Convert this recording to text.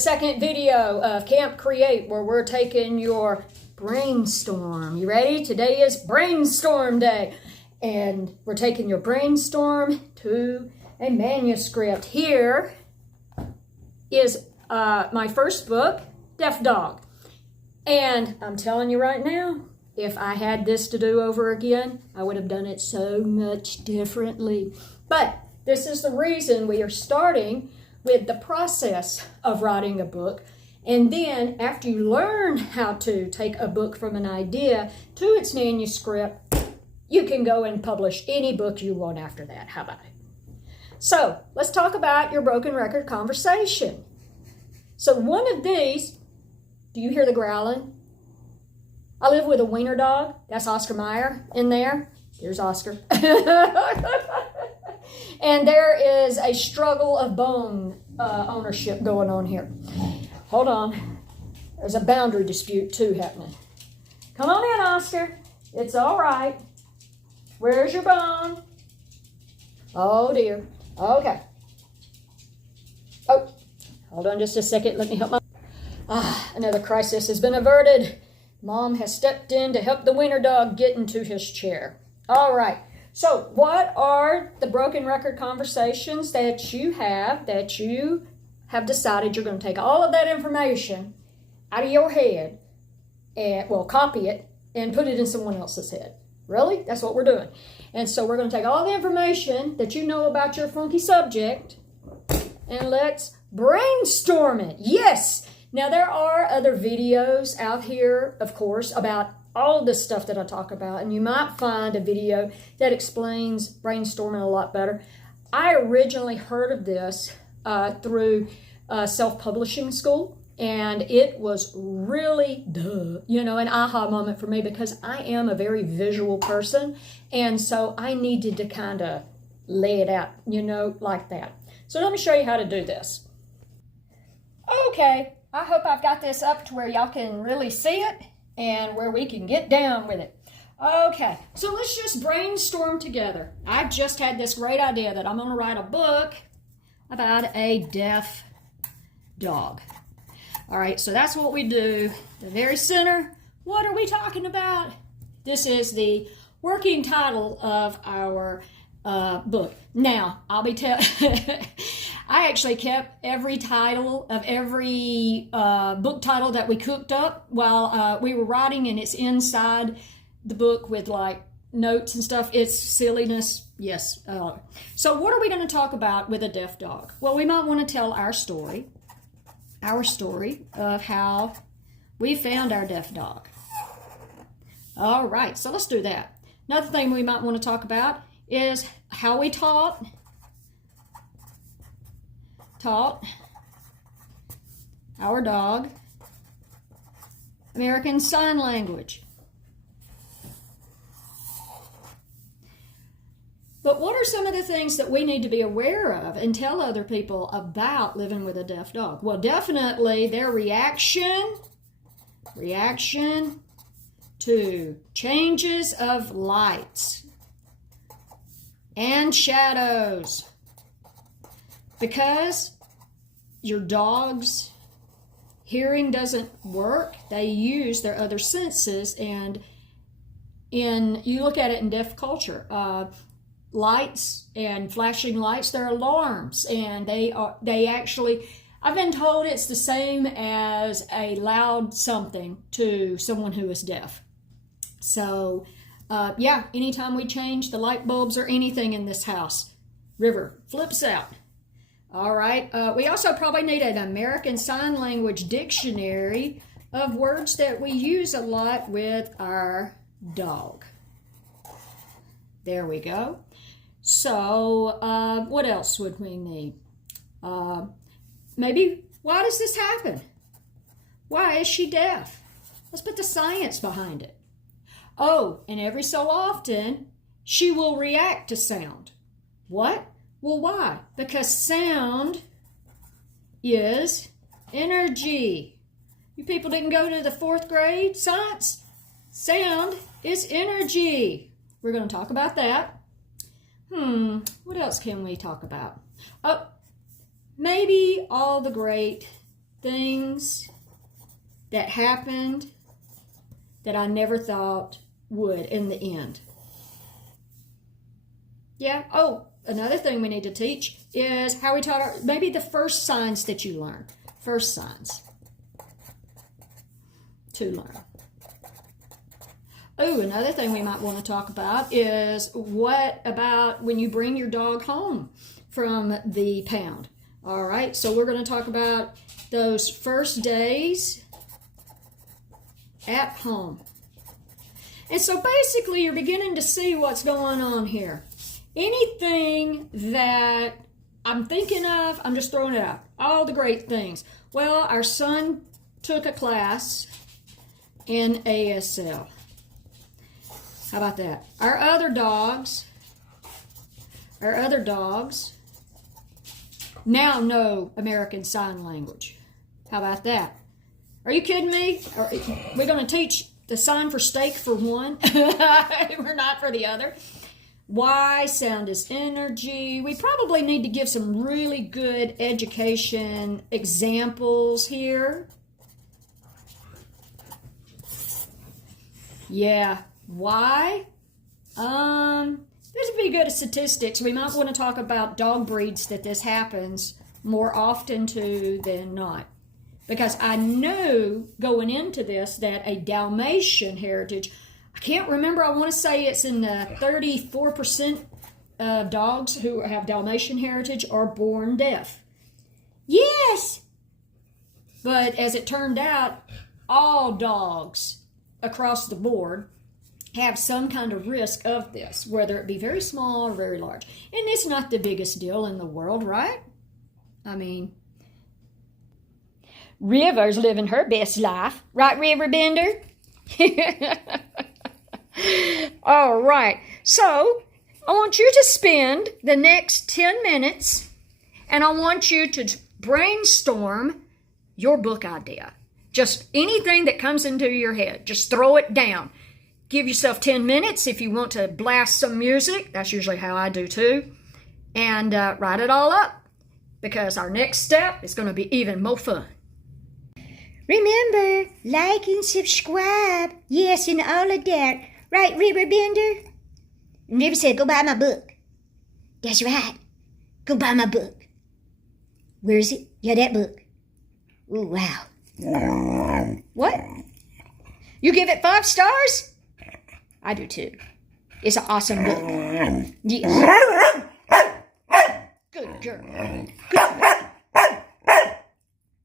second video of Camp Create, where we're taking your brainstorm. You ready? Today is Brainstorm Day. And we're taking your brainstorm to a manuscript. Here is my first book, Deaf Dog. And I'm telling you right now, if I had this to do over again, I would have done it so much differently. But this is the reason we are starting with the process of writing a book. And then after you learn how to take a book from an idea to its manuscript, you can go and publish any book you want after that. How about it? So let's talk about your broken record conversation. So one of these, do you hear the growling? I live with a wiener dog. That's Oscar Mayer in there. There's Oscar. And there is a struggle of bone ownership going on here. Hold on. There's a boundary dispute too happening. Come on in, Oscar. It's all right. Where's your bone? Oh, dear. Okay. Oh, hold on just a second. Let me help my... another crisis has been averted. Mom has stepped in to help the wiener dog get into his chair. All right. So what are the broken record conversations that you have decided you're going to take all of that information out of your head and, well, copy it and put it in someone else's head? Really? That's what we're doing. And so we're going to take all the information that you know about your funky subject and let's brainstorm it. Yes! Now, there are other videos out here, of course, about all the stuff that I talk about, and you might find a video that explains brainstorming a lot better. I originally heard of this through self-publishing school, and it was really, an aha moment for me because I am a very visual person, and so I needed to kind of lay it out, like that. So let me show you how to do this. Okay, I hope I've got this up to where y'all can really see it and where we can get down with it. Okay, so let's just brainstorm together. I just had this great idea that I'm going to write a book about a deaf dog. All right, so that's what we do. The very center, what are we talking about? This is the working title of our book. Now, I'll be I actually kept every title of every book title that we cooked up while we were writing, and it's inside the book with like notes and stuff. It's silliness, yes. So what are we going to talk about with a deaf dog? Well, we might want to tell our story of how we found our deaf dog. All right, so let's do that. Another thing we might want to talk about is how we taught our dog American Sign Language. But what are some of the things that we need to be aware of and tell other people about living with a deaf dog? Well, definitely their reaction to changes of lights and shadows. Because your dog's hearing doesn't work, they use their other senses, and you look at it in deaf culture, lights and flashing lights, they're alarms, and they actually, I've been told it's the same as a loud something to someone who is deaf. So yeah, anytime we change the light bulbs or anything in this house, River flips out. All right, we also probably need an American Sign Language dictionary of words that we use a lot with our dog. There we go. So what else would we need? Maybe, why does this happen? Why is she deaf? Let's put the science behind it. Oh, and every so often, she will react to sound. What? Well, why? Because sound is energy. You people didn't go to the 4th grade science? Sound is energy. We're going to talk about that. What else can we talk about? Oh, maybe all the great things that happened that I never thought would in the end. Yeah. Oh, another thing we need to teach is how we taught maybe the first signs that you learn. First signs to learn. Oh, another thing we might want to talk about is what about when you bring your dog home from the pound? All right, so we're going to talk about those first days at home. And so basically you're beginning to see what's going on here. Anything that I'm thinking of, I'm just throwing it out. All the great things. Well, our son took a class in ASL. How about that? Our other dogs now know American Sign Language. How about that? Are you kidding me? We're going to teach the sign for steak for one. We're not for the other. Why sound is energy. We probably need to give some really good education examples here. Yeah. Why? This would be good at statistics. We might want to talk about dog breeds that this happens more often to than not. Because I knew going into this that a Dalmatian heritage, I can't remember, I want to say it's in the 34% of dogs who have Dalmatian heritage are born deaf. Yes! But as it turned out, all dogs across the board have some kind of risk of this, whether it be very small or very large. And it's not the biggest deal in the world, right? I mean, River's living her best life. Right, Riverbender? All right. So, I want you to spend the next 10 minutes, and I want you to brainstorm your book idea. Just anything that comes into your head. Just throw it down. Give yourself 10 minutes if you want to blast some music. That's usually how I do too. And write it all up, because our next step is going to be even more fun. Remember, like and subscribe. Yes, and all of that. Right, Riverbender? And River said, go buy my book. That's right. Go buy my book. Where is it? Yeah, that book. Ooh, wow. What? You give it 5 stars? I do too. It's an awesome book. Yes. Good girl. Good girl.